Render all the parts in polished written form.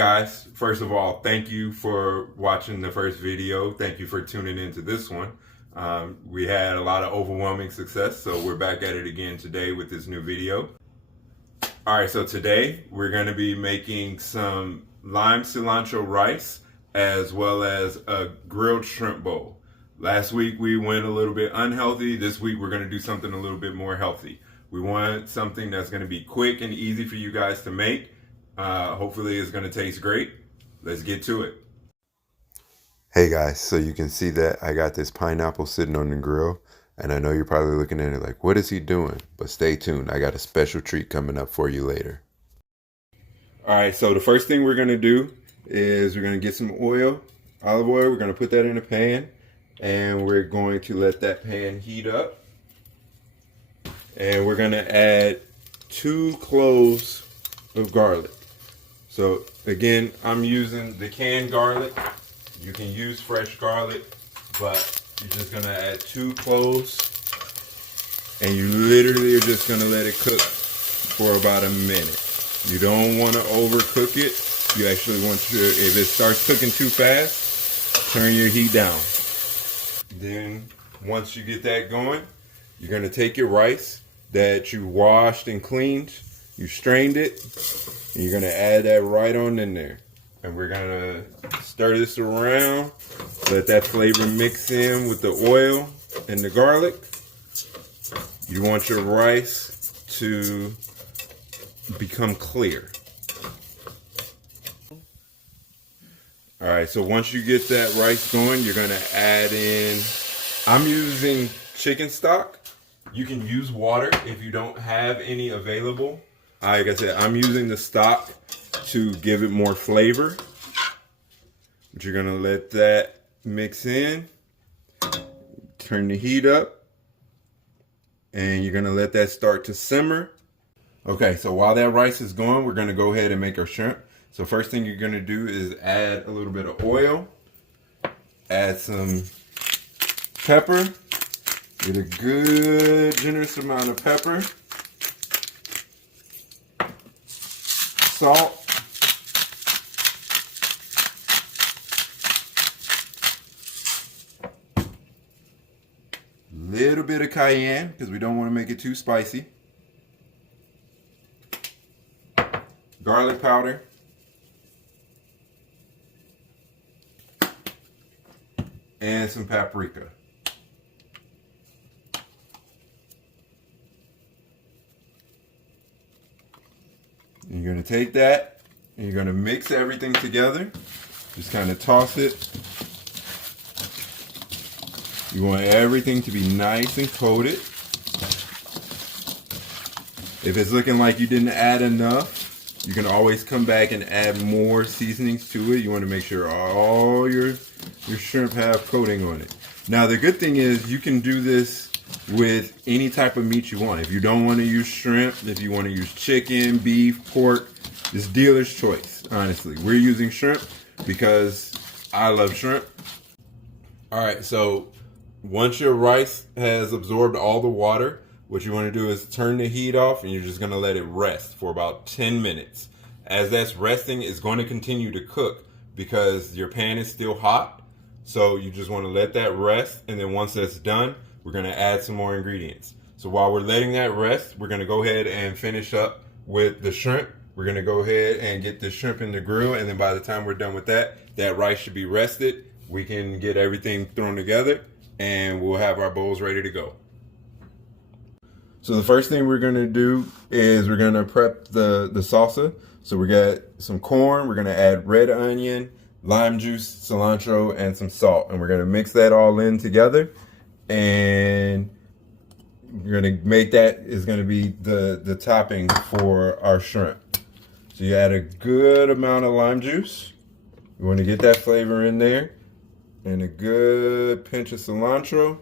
guys, first of all, thank you for watching the first video. Thank you for tuning into this one. We had a lot of overwhelming success, so we're back at it again today with this new video. All right, so today we're going to be making some lime cilantro rice as well as a grilled shrimp bowl. Last week we went a little bit unhealthy. This week we're going to do something a little bit more healthy. We want something that's going to be quick and easy for you guys to make. Hopefully it's going to taste great. Let's get to it. Hey guys, so you can see that I got this pineapple sitting on the grill, and I know you're probably looking at it like, what is he doing? But stay tuned. I got a special treat coming up for you later. All right, so the first thing we're going to do is we're going to get some oil, olive oil. We're going to put that in a pan, and we're going to let that pan heat up. And we're going to add 2 cloves of garlic. So again, I'm using the canned garlic. You can use fresh garlic, but you're just gonna add 2 cloves, and you literally are just gonna let it cook for about a minute. You don't want to overcook it. You actually want to, if it starts cooking too fast, turn your heat down. Then once you get that going, you're gonna take your rice that you washed and cleaned, you strained it, and you're gonna add that right on in there. And we're gonna stir this around, let that flavor mix in with the oil and the garlic. You want your rice to become clear. All right, so once you get that rice going, you're gonna add in, I'm using chicken stock. You can use water if you don't have any available. Like I said, I'm using the stock to give it more flavor. But you're gonna let that mix in, turn the heat up, and you're gonna let that start to simmer. Okay, so while that rice is going, we're gonna go ahead and make our shrimp. So first thing you're gonna do is add a little bit of oil, add some pepper, get a good generous amount of pepper, salt, little bit of cayenne because we don't want to make it too spicy, garlic powder, and some paprika. And you're going to take that and you're going to mix everything together. Just kind of toss it. You want everything to be nice and coated. If it's looking like you didn't add enough, you can always come back and add more seasonings to it. You want to make sure all your shrimp have coating on it. Now the good thing is you can do this with any type of meat you want. If you don't want to use shrimp, if you want to use chicken, beef, pork, it's dealer's choice, honestly. We're using shrimp because I love shrimp. All right, so once your rice has absorbed all the water, what you want to do is turn the heat off, and you're just going to let it rest for about 10 minutes. As that's resting, it's going to continue to cook because your pan is still hot. So you just want to let that rest, and then once that's done, we're going to add some more ingredients. So while we're letting that rest, we're going to go ahead and finish up with the shrimp. We're going to go ahead and get the shrimp in the grill, and then by the time we're done with that, that rice should be rested. We can get everything thrown together, and we'll have our bowls ready to go. So the first thing we're going to do is we're going to prep the salsa. So we got some corn, we're going to add red onion, lime juice, cilantro, and some salt. And we're going to mix that all in together. And we're going to make that is going to be the topping for our shrimp. So you add a good amount of lime juice. You want to get that flavor in there. And a good pinch of cilantro.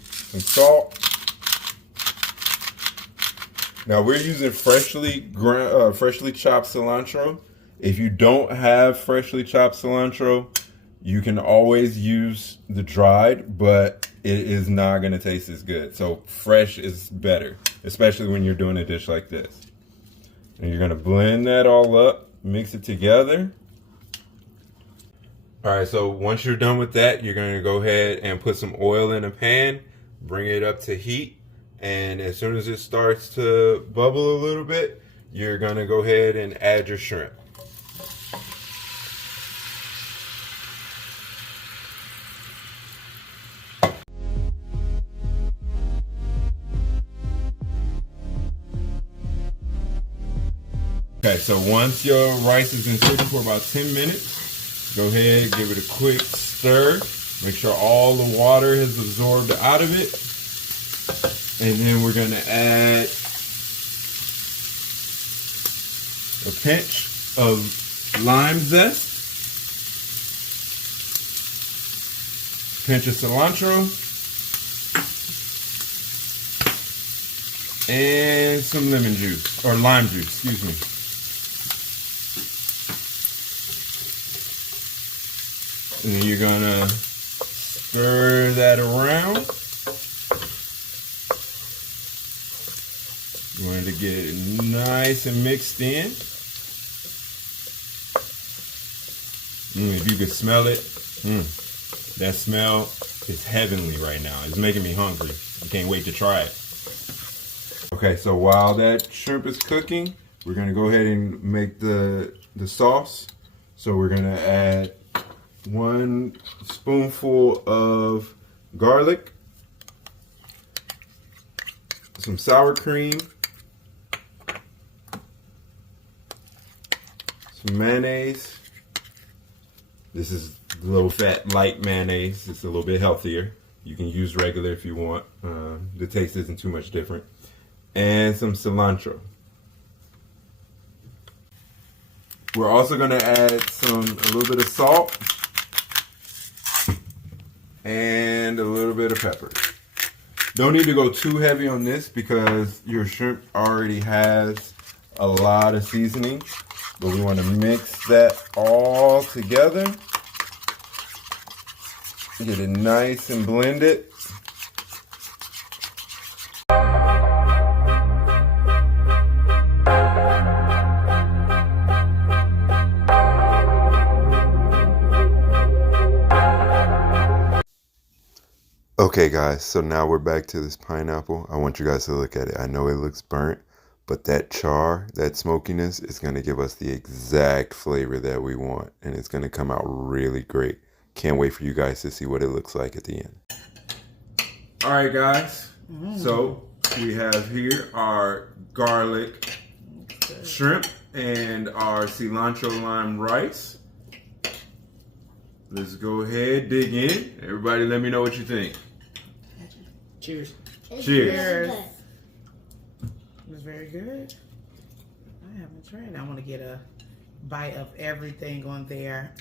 Some salt. Now we're using freshly chopped cilantro. If you don't have freshly chopped cilantro, you can always use the dried, but it is not going to taste as good. So fresh is better, especially when you're doing a dish like this. And you're gonna blend that all up, mix it together. All right, so once you're done with that, you're gonna go ahead and put some oil in a pan, bring it up to heat, and as soon as it starts to bubble a little bit, you're gonna go ahead and add your shrimp. Okay, so once your rice has been cooking for about 10 minutes, go ahead, give it a quick stir. Make sure all the water has absorbed out of it. And then we're gonna add a pinch of lime zest, pinch of cilantro, and some lemon juice, or lime juice, excuse me. And then you're gonna stir that around. You want it to get nice and mixed in. If you could smell it, that smell is heavenly right now. It's making me hungry. I can't wait to try it. Okay, so while that shrimp is cooking, we're gonna go ahead and make the sauce. So we're gonna add 1 spoonful of garlic, some sour cream, some mayonnaise. This is low fat, light mayonnaise. It's a little bit healthier. You can use regular if you want. The taste isn't too much different. And some cilantro. We're also gonna add a little bit of salt and a little bit of pepper. Don't need to go too heavy on this because your shrimp already has a lot of seasoning, but we want to mix that all together. Get it nice and blended. Okay guys, so now we're back to this pineapple. I want you guys to look at it. I know it looks burnt, but that char, that smokiness is going to give us the exact flavor that we want. And it's going to come out really great. Can't wait for you guys to see what it looks like at the end. All right guys, so we have here our garlic shrimp and our cilantro lime rice. Let's go ahead, dig in. Everybody let me know what you think. Cheers. Cheers. It was very good. I haven't tried it. I want to get a bite of everything on there.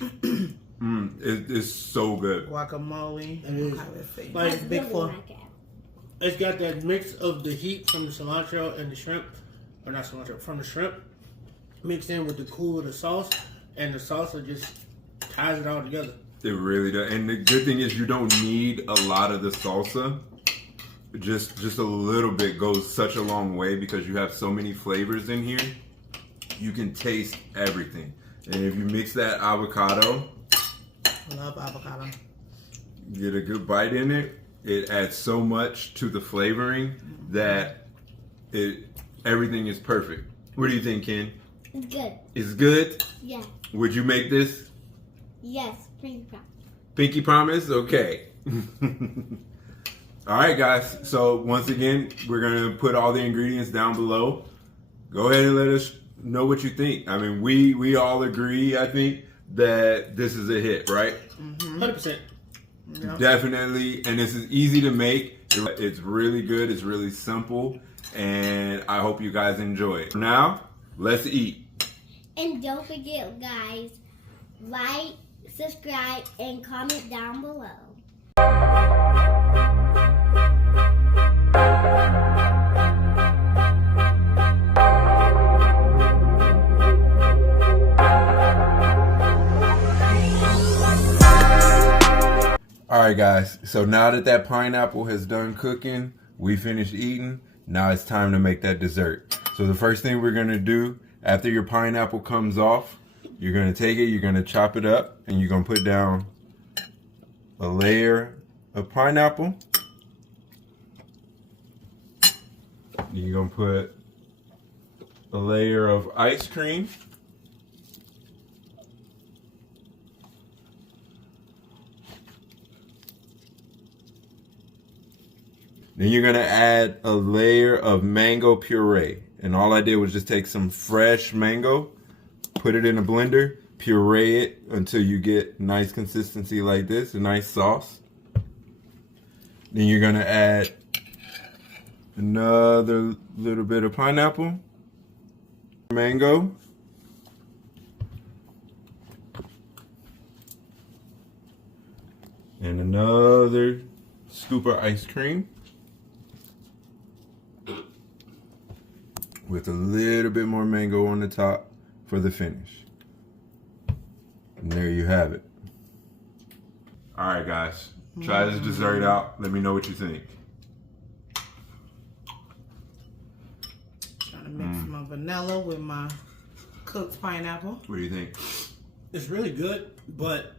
It's so good. Guacamole. Like, It's big for. It's got that mix of the heat from the cilantro and the shrimp, or not cilantro, from the shrimp, mixed in with the cool of the sauce, and the salsa just ties it all together. It really does. And the good thing is you don't need a lot of the salsa. Just a little bit goes such a long way because you have so many flavors in here. You can taste everything. And if you mix that avocado, I love avocado. get a good bite in it, it adds so much to the flavoring that everything is perfect. What do you think, Ken? It's good. It's good? Yeah. Would you make this? Yes. Pretty proud. Pinky promise? Okay. All right, guys. So once again, we're going to put all the ingredients down below. Go ahead and let us know what you think. I mean, we all agree, I think, that this is a hit, right? 100%. Yep. Definitely. And this is easy to make. It's really good. It's really simple. And I hope you guys enjoy it. Now, let's eat. And don't forget, guys, like, subscribe, and comment down below. All right, guys. So now that pineapple has done cooking, we finished eating. Now it's time to make that dessert. So the first thing we're going to do After your pineapple comes off, you're going to take it, you're going to chop it up, and you're going to put down a layer of pineapple. You're going to put a layer of ice cream. Then you're going to add a layer of mango puree. And all I did was just take some fresh mango, put it in a blender, puree it until you get nice consistency like this, a nice sauce. Then you're going to add another little bit of pineapple, mango, and another scoop of ice cream with a little bit more mango on the top for the finish. And there you have it. All right, guys, try this dessert out. Let me know what you think. Trying to mix my vanilla with my cooked pineapple. What do you think? It's really good, but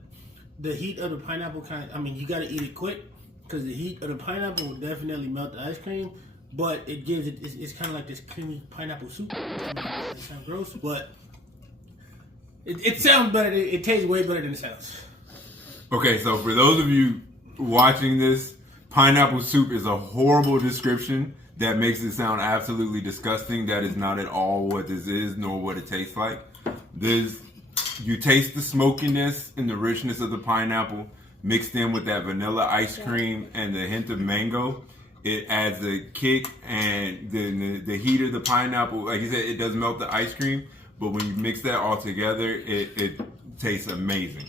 the heat of the pineapple you got to eat it quick because the heat of the pineapple will definitely melt the ice cream, but it gives it's kind of like this creamy pineapple soup. It sounds gross, but it sounds better. It tastes way better than it sounds. Okay, so for those of you watching this, pineapple soup is a horrible description that makes it sound absolutely disgusting. That is not at all what this is, nor what it tastes like. You taste the smokiness and the richness of the pineapple mixed in with that vanilla ice cream and the hint of mango. It adds a kick, and the heat of the pineapple, like you said, it does melt the ice cream, but when you mix that all together, it tastes amazing.